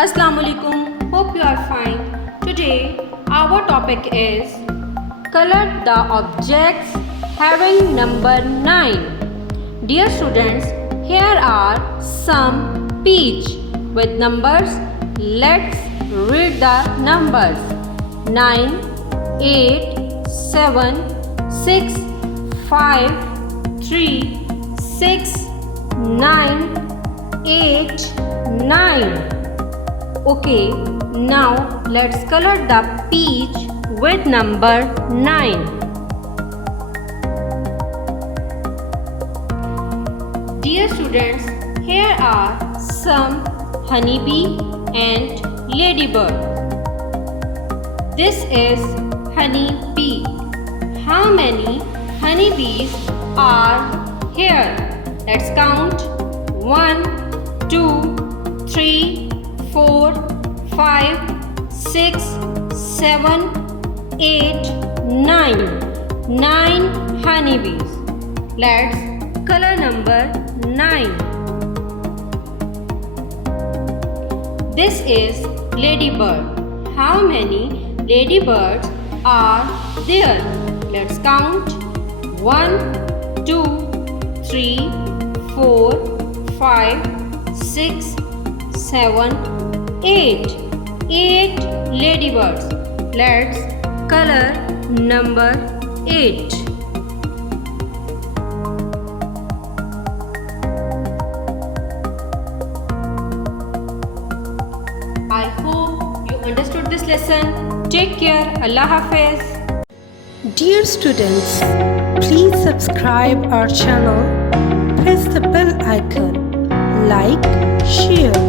Assalamu alaikum. Hope you are fine. Today our topic is color the objects having number 9. Dear students, here are some peach with numbers. Let's read the numbers. 9, 8, 7, 6, 5, 3, 6, 9, 8, 9. Okay, now let's color the peach with number 9. Dear students, here are some honeybee and ladybird. This is honeybee. How many honeybees are here? Let's count. 1, 2, 3, 4, 5, 6, 7, 8, 9. 9 honeybees. Let's color number 9. This is ladybird. How many ladybirds are there? Let's count. 1, 2, 3, 4, 5, 6, 7, 8. 8 ladybirds. Let's color number 8. I hope you understood this lesson. Take care. Allah Hafiz. Dear students, please subscribe our channel, press the bell icon, like, share.